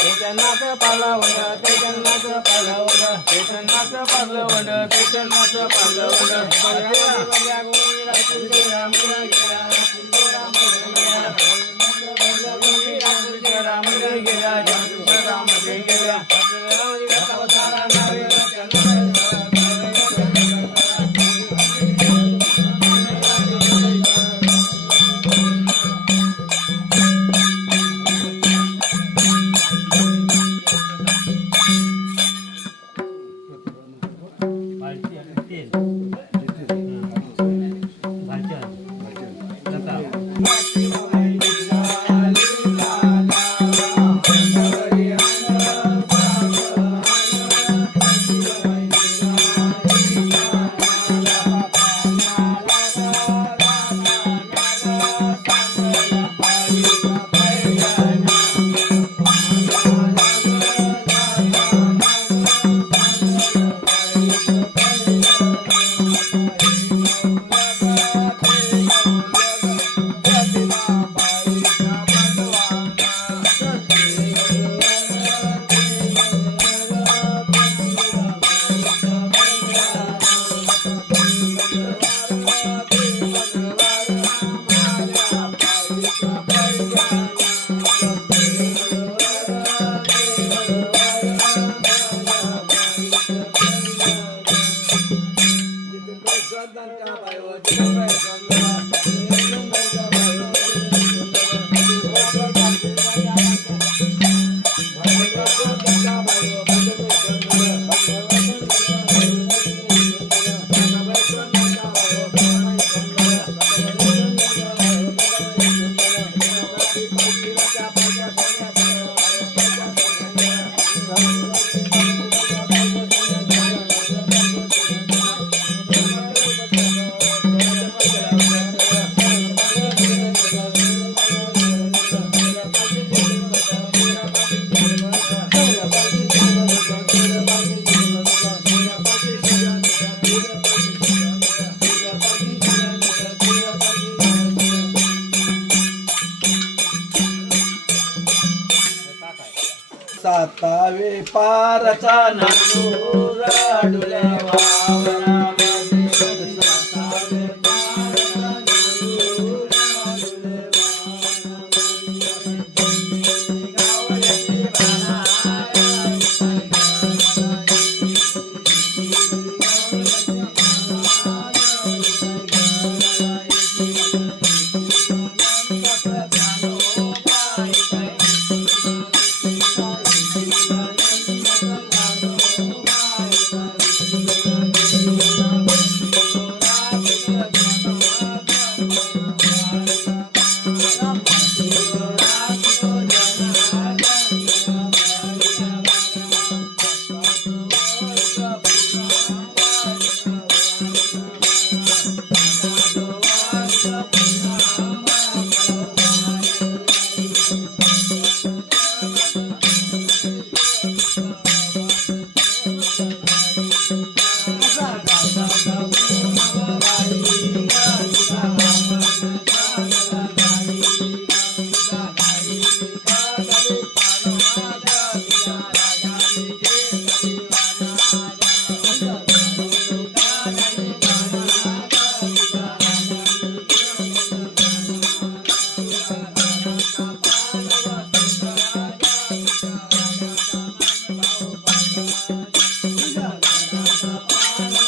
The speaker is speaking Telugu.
కేశన్నాథ పల్లవండ కేశన్నాథ పల్లవండ కేశన్నాథ పల్లవండ కేశన్నాథ పల్లవండ రామ రామ రామ రామ ください。పారత నన్ను రాడులే వావరామ なるほど。